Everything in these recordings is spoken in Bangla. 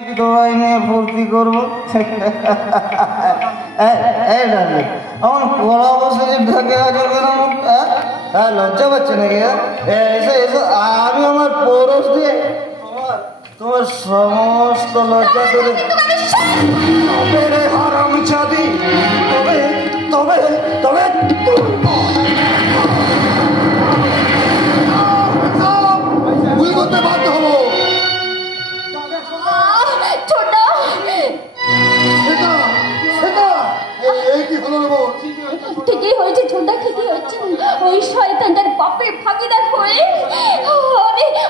তোমায় নিয়ে ফুর্তি করবো। আমার পড়া বসে ঢাকে আছে কেন মুখটা? হ্যাঁ, লজ্জা পাচ্ছে নাকি? এসে এসে আমি আমার পরশ দিয়ে তোমার সমস্ত লজ্জা করে হারাম ছাদি। তবে তবে তবে ভুল করতে বাধ্য হবো। ঠিকই হয়েছে ছোটা, ঠিকই হয়েছে। ওই শয়তানটার বাপের ভাগিদার হয়ে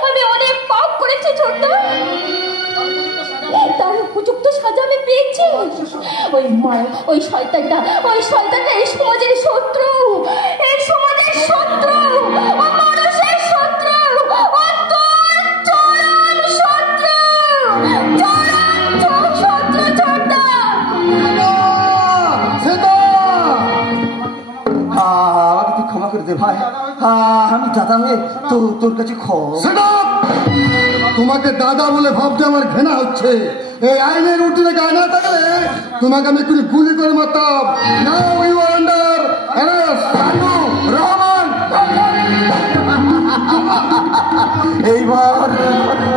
আমি অনেক পাপ করেছি ছোটা। তার উপযুক্ত সাজা আমি পেয়েছি। ওই শয়তানটা এই সমাজের শত্রু, এই সমাজের শত্রু, মানুষের শত্রু, চরম শত্রু, চরম শত্রু ছোটা। আমাকে তুই ক্ষমা করে দে ভাই, আমি দাদা হয়ে তোর কাছে তোমাকে দাদা বলে ভাবতে আমার ঘৃণা হচ্ছে। এই আইনের উঠে গায়ে না থাকলে তোমাকে আমি একটু গুলি করে মারতাম। Now you are under arrest Rahman.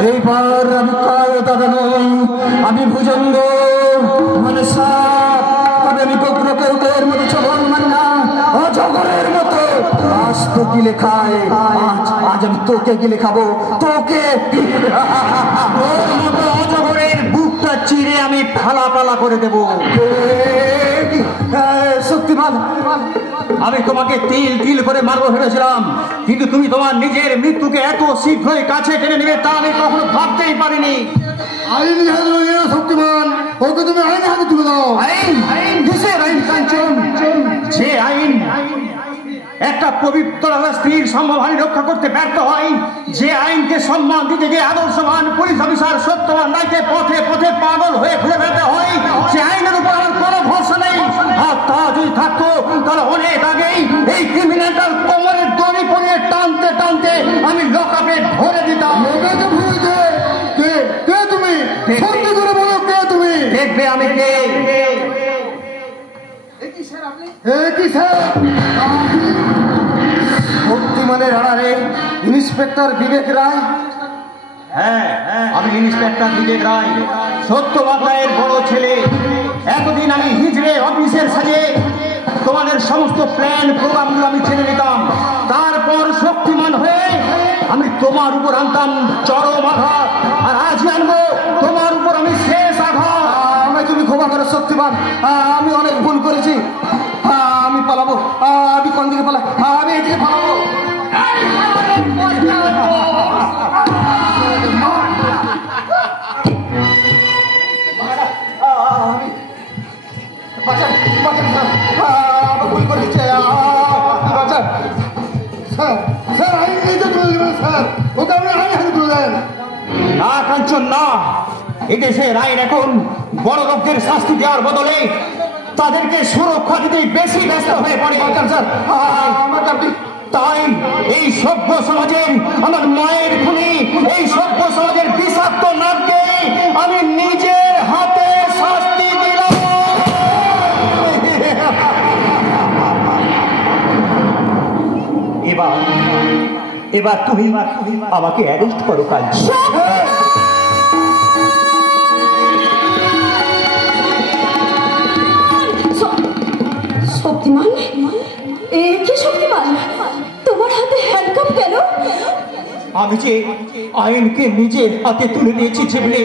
এইবার আমি কার দাদা নই, আমি ভুজঙ্গ মানে সাপ। তবে আমি গোগ্রকের মতো চবল মানি না, অজগরের মতো। আজ তো গিলে খায়, আজ আমি তোকে গিলে খাবো, তোকে। ওর মতো অজগরের বুকটা চিরে আমি ফালাপালা করে দেবো। শক্তিমান, আমি তোমাকে তিল তিল করে মারবো ভেবেছিলাম, কিন্তু তুমি তোমার নিজের মৃত্যুকে এত শীঘ্রই কাছে টেনে নেবে তা আমি কখনো ভাবতেই পারিনি। আইন শক্তিমান, ওকে তুমি আইনে হাতে তুলে দাও। আইন কিসের আইন কাঞ্চন? যে আইন একটা পবিত্র স্ত্রীর সম্মানহানি রক্ষা করতে ব্যর্থ হয়, যে আইনকে সম্মান দিতে গিয়ে আদর্শবান পুলিশ অফিসার সত্যবান নাইকে পথে পথে পাগল হয়ে ঘুরে বেড়াতে হয়, সে আইনের উপর আমার কোনো ভরসা নেই। আর তা যদি থাকতো তাহলে অনেক আগেই এই ক্রিমিনালটার কোমরের দড়ি পরিয়ে টানতে টানতে আমি লকআপে ভরে দিতাম। তুমি সত্যি করে বলো, কে তুমি? দেখবে আমি কে। শক্তিমানের আড়ালে ইন্সপেক্টর বিবেক রায়। হ্যাঁ, আমি ইন্সপেক্টর বিবেক রায়, সত্যবাদের বড় ছেলে। এতদিন আমি হিজড়ে অফিসের সাজে তোমাদের সমস্ত প্ল্যান প্রোগ্রামগুলো আমি ছেড়ে নিতাম। তারপর শক্তিমান হয়ে আমি তোমার উপর আনতাম চরম আঘাত, আর আজ আনবো তোমার উপর আমি শেষ আঘাত। আমায় তুমি ক্ষমা করো শক্তিমান, আমি অনেক ভুল করেছি। আমি পালাবো, আমি কোন দিকে পালা? আমি এদিকে পালাবো। ভুল করে দিচ্ছে। স্যার আইন নিতে তুলে দেবেন স্যার, ওকে আপনি আইন হাতে তুলে দেন। না কাঞ্চন না, এদেশের আইন এখন বড় লোকদের শাস্তি দেওয়ার বদলে তাদেরকে সুরক্ষা দিতে বেশি ব্যস্ত হয়ে পড়ে। তাই এই সভ্য সমাজের আমার মায়ের খুনি, এই সভ্য সমাজের বিষাক্ত নামকে আমি নিজের হাতে শাস্তি দিলাম। এবার তুমি আমাকে অ্যারেস্ট করো কাঞ্চন। শক্তিমান, কি শক্তিমান, তোমার হাতে হ্যান্ডকাপ কেন? আমি যে আইনকে নিজের হাতে তুলে নিয়েছি জীবনে,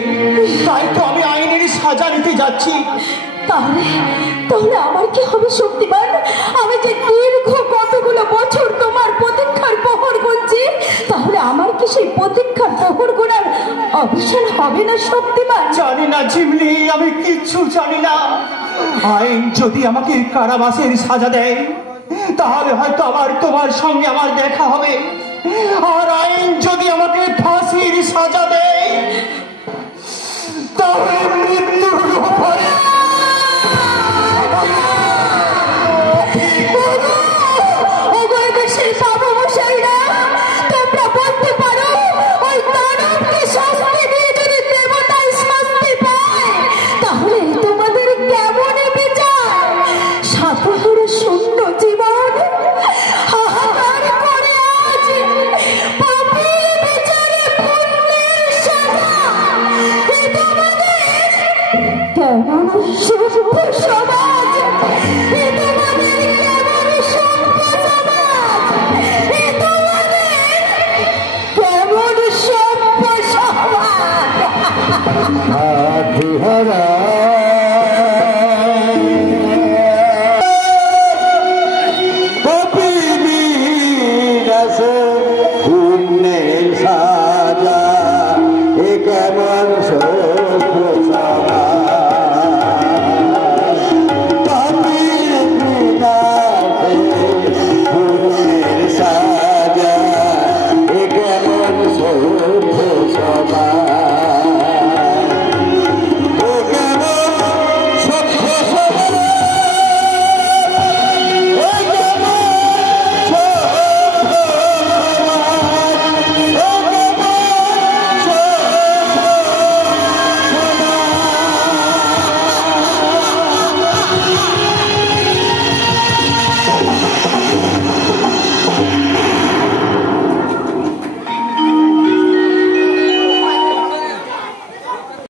তাই তো আমি আইনের সাজা নিতে যাচ্ছি। তাহলে আমার কি হবে শক্তিমান? আমি যে দীর্ঘ কতগুলো বছর তোমার প্রতীক্ষার প্রহর গুনছি, তাহলে আমার কি সেই প্রতীক্ষার প্রহর গোনার অবসান হবে না শক্তিমান? জানি না জীবনে, আমি কিচ্ছু জানি না। আইন যদি আমাকে কারাবাসের সাজা দেয় তাহলে হয়তো আবার তোমার সঙ্গে আমার দেখা হবে, আর আইন যদি আমাকে ফাঁসির সাজা দেয় তাহলে মৃত্যুর উপরে। তোমরা বলতে পারো ওই দানবকে শাস্তি দিয়ে যদি দেবতার শাস্তি কেমন সভ্য সমাজ, এ তোমাদের কেমন সভ্য সমাজ, এ তোমাদের কেমন সভ্য সমাজ। হারা